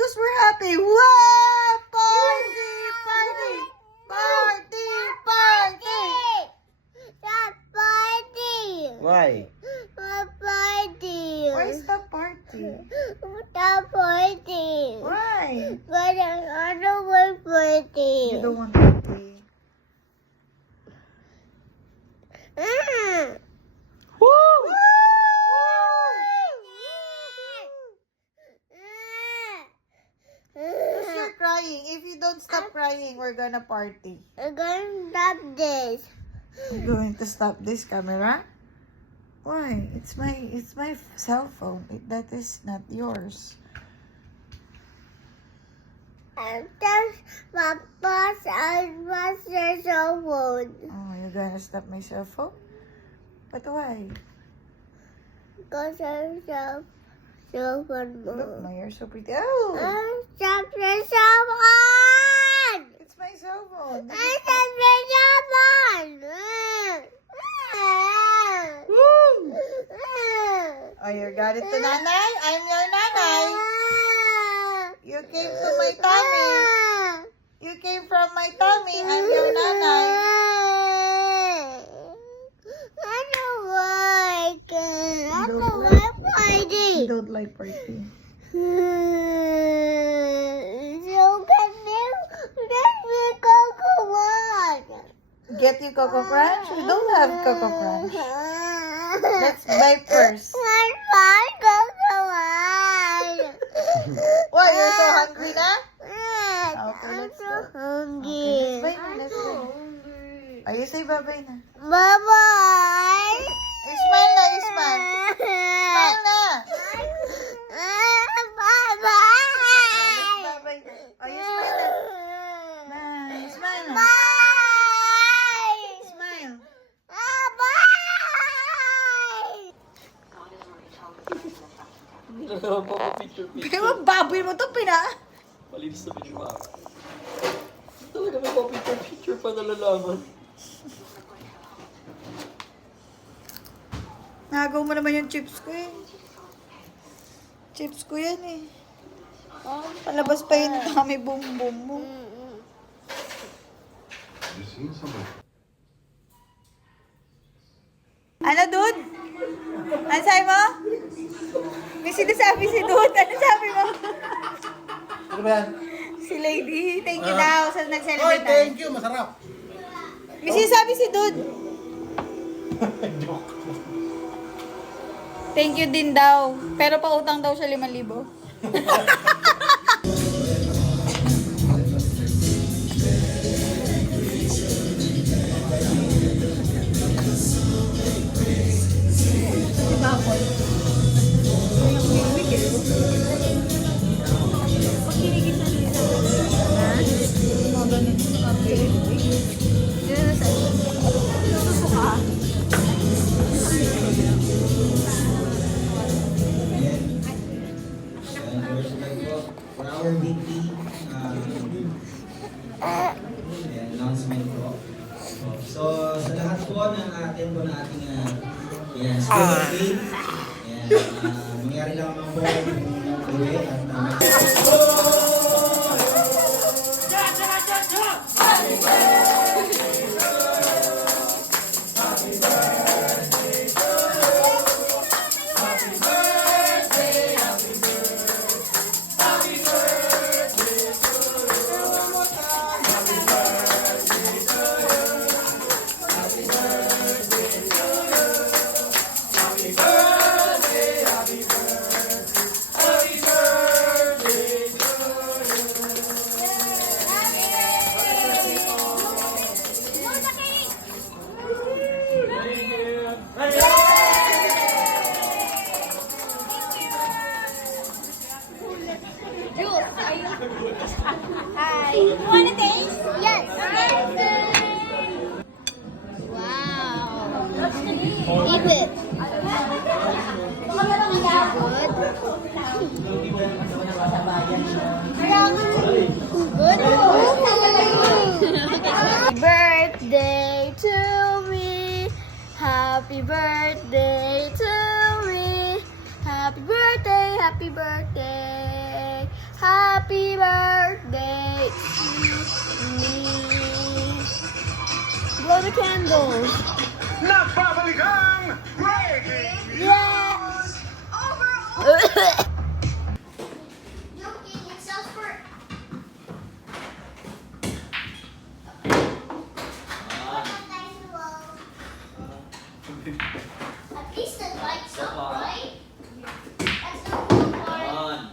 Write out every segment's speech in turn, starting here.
because we're happy. Wow! Party! Party! Party! Party! Stop party! Why? Stop party! Why stop party? Stop party! Why? But I don't want party. You don't want party. Woo! Because you're crying. If you don't stop crying, we're gonna party. I'm gonna stop this. I'm going to stop this camera. Why? It's my cell phone. That is not yours. I'm just Papa's and Master's cell phone. Oh, you're gonna stop my cell phone? But why? Because I'm cell phone Look, more. my hair's so pretty. Oh! Stop the cell phone! It's my cell phone. This I is- stop the cell phone! Woo! Oh, you got it to nanay? I'm your nanay. You came to my tummy. You came from my tummy. I'm your nanay. I don't like it. I You don't don't like- like party. You don't like party. So can you let me go come on? Get you Coco Crunch? We don't have Coco Crunch. Let's buy first. Let's buy Coco Crunch. Why? You're so hungry na? Okay, I'm let's so go. hungry. Okay, let's buy. Are you say bye-bye na? Bye-bye. Smile na, smile. Smile na. Bye-bye. Bye-bye na. Are you smile na? Nice. Smile na. Bye. Smile. Bye. Hindi na naman pa picture-picture. Pero baboy mo to, pina. Malinis na video ka. Talaga may pa picture-picture pa nalalaman. Nagaw mo naman yung chips ko eh. Chips ko yan eh. Palabas pa yung dami bum-bum mo. Ano, dude? Ano sabi mo? May sinasabi si dude. Ano sabi mo? Ano ba yan? Si lady. Thank you daw sa Oy, nag-celebrate. thank you. Masarap. May sinasabi si dude. Thank you din daw. Pero pautang daw siya 5,000. For our weekly announcement po. So, sa lahat po ng atin po na ating school update, mangyari lang naman po uwi at Hi. You want to taste? Yes. Wow. Eat it. Good. Happy birthday to me. Happy birthday to me. Happy birthday, happy birthday. Happy birthday to me. Blow the candles. Nagpapaligang breaking Yes! At least the lights up, Papa. right? That's the cool part. On.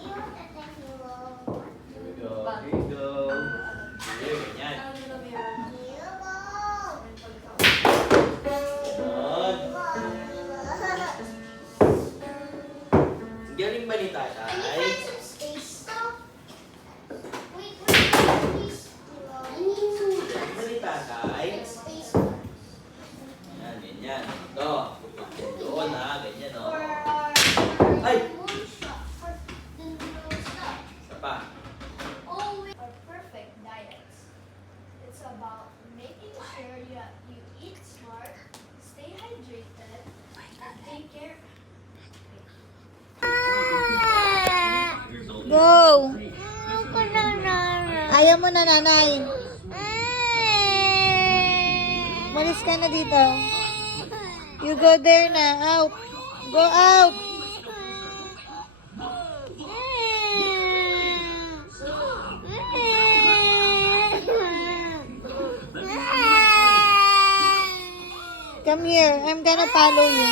Even the thank you will. Here we go. Here we go. Here, ganyan. On. Ang galing ba ni Can you tatay? find some space stuff? Wait, please. I need some Galing ba ni tatay? space. Yan, ganyan. Ito. Doon ha, ganyan o. For Ay! moon shot. For the moon stuff. Isa pa. Always a perfect diets. It's about making sure you eat smart, stay hydrated, and take care. Go! Ako na nara. Ayaw mo na, nanay. Malis ka na dito. You go there na. Out. Go out. Come here. I'm gonna follow you.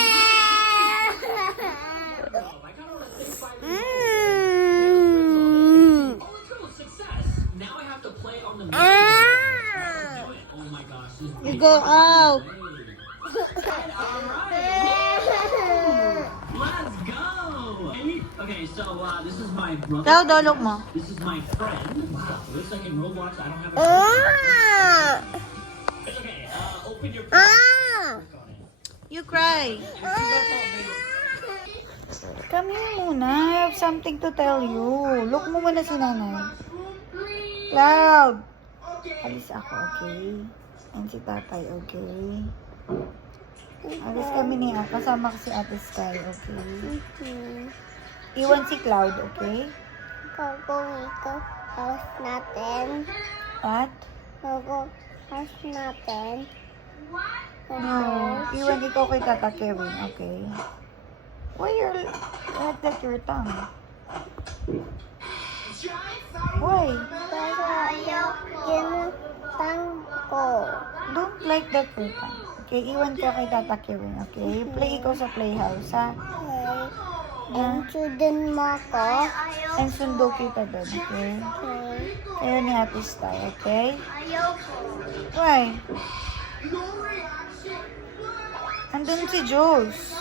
You go out. Let's go! Okay, so this is my brother. Ikaw, dolok mo. This is my friend. Wow, looks like in Roblox I don't have a. It's okay. Open your. You cry. Come here muna. I have something to tell you. Look mo muna si nanay. Cloud. Alis ako, okay? And si tatay, okay? Alis kami ni kasama ko si Ate Sky, okay? Iwan si Cloud, okay? Gagawin ko house natin. What? House natin. No. Iwan ikaw kay Tata Kevin, okay? Why you're like that your tongue? Why? Pero ayaw kinutang ko. Don't like that your tongue. Okay, iwan ka kay Tata Kevin, okay? Play ikaw sa playhouse, ha? And children mo ko. And sundo kita doon, okay? Kayo ni Ate Sky, okay? Ayaw ko. Why? Andun si Jules.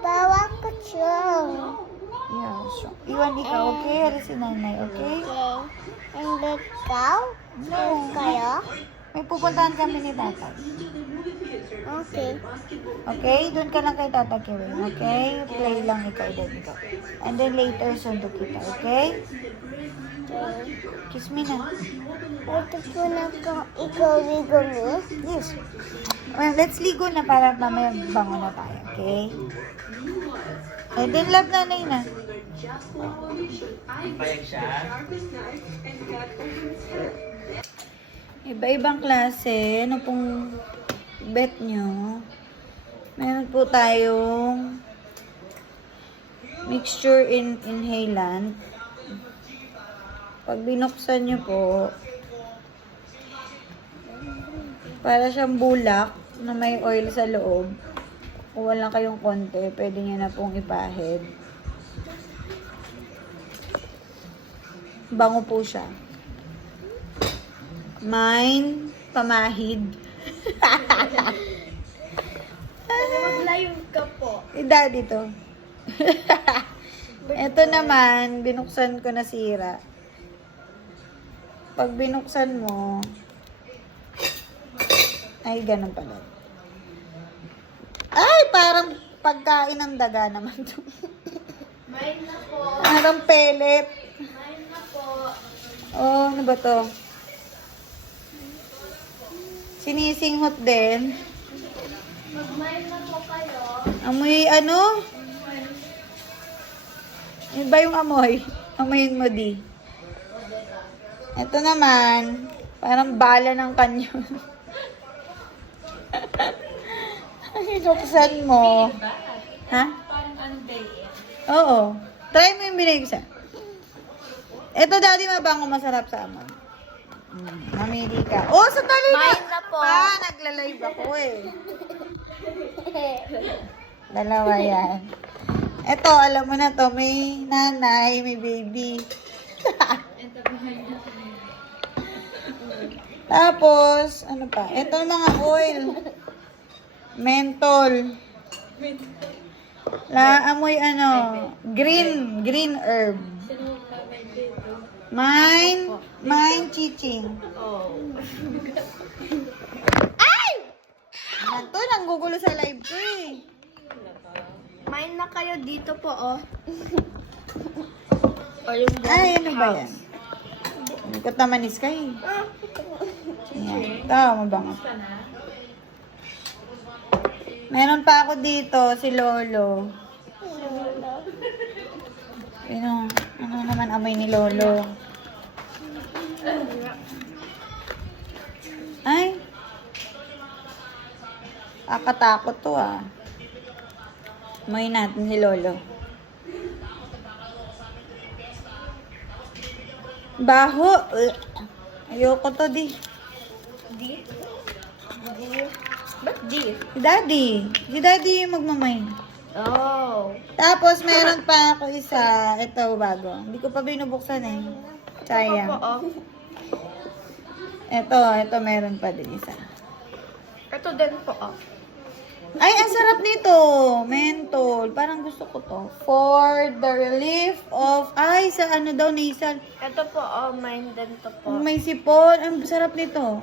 Bawa ko siyang. Yeah, sure. Iwan ikaw, okay? Alis si nanay, okay? Okay. And ikaw? No. Kayo? May pupuntahan kami ni tatay. Okay. Okay? Doon ka lang kay Tata Kevin, okay? Play lang ikaw doon ikaw. And then later, sundo kita, okay? Kiss me na. Ito po na ko ikaw gumi. Yes. Well, let's ligo na para mamaya bango na tayo, okay? And then love nanay na. Payag siya. Iba-ibang klase. Ano pong bet nyo? Meron po tayong mixture inhalant. Pag binuksan nyo po, para siyang bulak na may oil sa loob. Kung wala kayong konti, pwede nyo na pong ipahid. Bango po siya. Mine, pamahid. Mag-live ka po. Si daddy to. Ito naman, binuksan ko na sira. Pag binuksan mo, ay, ganun pala. Ay, parang pagkain ng daga naman to. Mine na po. Parang pellet. Mine na po. Oh, ano ba to? Sinisinghot din. Mag-mine na po kayo. Amoy ano? Yun ba yung amoy? Amoyin mo, di. Ito naman, parang bala ng kanyon. Inuksan mo. Ha? Oo. Try mo yung binigsa. Ito, daddy, mabango, masarap sa amon. Mamili ka. Oh, sandali na. Mine na po. Nagla-live ako eh. Dalawa yan. Ito, alam mo na to, may nanay, may baby. Tapos, ano pa? Ito mga oil. Menthol. Amoy ano, green herb. Mine chiching. Ay! Ito, nanggugulo sa live ko eh. Mine na kayo dito po, oh. Ay, ano ba yan? Ikot naman ni Sky. Yan. Ito, mabango. Meron pa ako dito, si Lolo. Ano naman amoy ni Lolo? Ay! Kakatakot to ah. Amoy natin si Lolo. Baho! Ayoko to, di. Di? Ba't di? Si Daddy. Si Daddy yung magmamay. Oh. Tapos, meron pa ako isa. Ito, bago. Hindi ko pa binubuksan eh. Sayang. oh. Ito, meron pa din isa. Ito din po, oh. Ay, ang sarap nito. Menthol. Parang gusto ko to. For the relief of... Ay, sa ano daw, nasal. Ito po, oh. Mine din to po. May sipon. Ang sarap nito.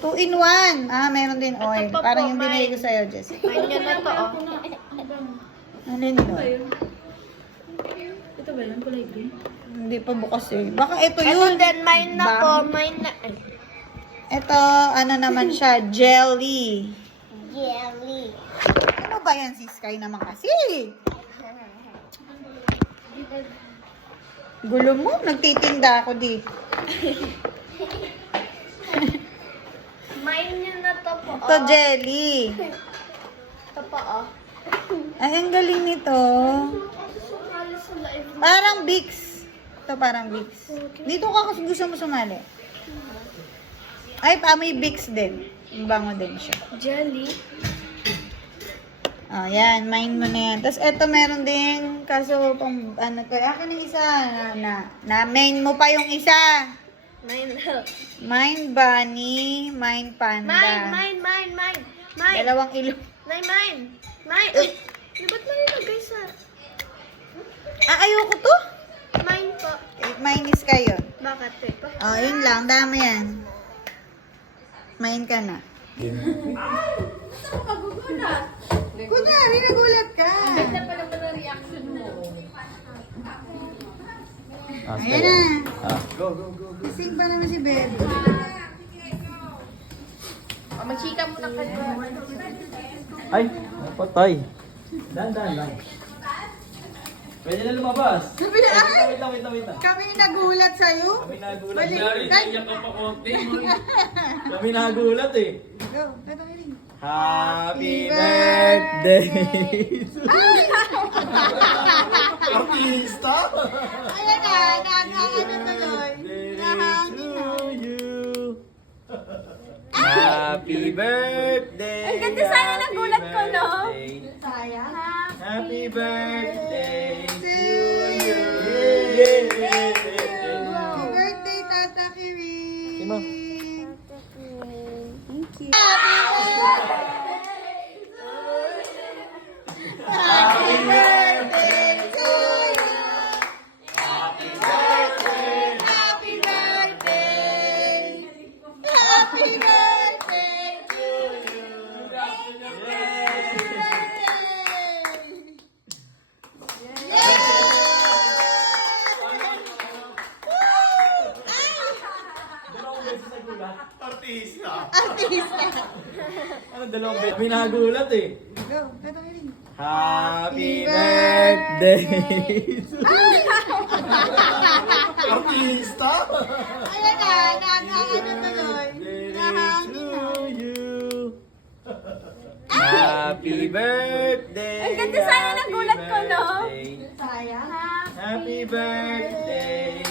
2 in 1. Ah, meron din oil. Ito pa Parang po, yung binigay ko sa'yo, Jessica. Mine nyo na to, oh. Ano nito? Ito ba yun? Kulay green? Hindi pa bukas eh. Baka ito Ito yun. din, mine na Ba- po. Mine na. Ay. Ito, ano naman siya, jelly. Jelly. Ano ba yan si Sky naman kasi? Gulo mo, nagtitinda ako dito. Mine nyo na to po, Ito, oh. jelly. Ito po, oh. Ay, ang galing nito. Parang Vicks. Ito parang Vicks. Dito ka kasi gusto mo sumali. Ay, may Vicks din. Bango din siya. Jelly. Oh, yan. Mine mo na yan. Tapos, eto meron din. Kaso, pang, ano ko. Akin yung isa. Na main mo pa yung isa. Mine. Mine bunny. Mine panda. Mine. Dalawang ilong. Mine. Ba't na nilagay sa... Ah, ayoko to. Mine po. Mine is kayo. Bakit, Pepa? Oh, yun lang. Dami yan. Mine ka na. Kunyari, nagulat ka. Ayan na. Go. Kising pa naman si Bebe. Mag-chika muna kayo. Ay, napatay. Dahan lang. Pwede na lumabas. Sabi na, ay! Wait lang. Kami nagulat sa'yo. Kami nagulat. Balik. Naiyak ka pa konti. Kami nagulat eh. Go, ito rin. Happy birthday to Artista! Ayan na, nakakano tuloy. Nahangin na. you. Happy birthday. Ang ganda sana ng gulat ko, no? Sayang. Happy birthday To you. Happy birthday, Tata Kirin. Ima. Happy birthday to you. Happy birthday. Happy birthday. Happy birthday to you. Happy birthday. Artista! Artista. Ano dalawang bet? May nagulat eh. Go, Tata Kirin. Happy birthday! Artista! Ayan na, ano tuloy. To you. Happy birthday! Ang ganda sana ng gulat ko, no? Happy birthday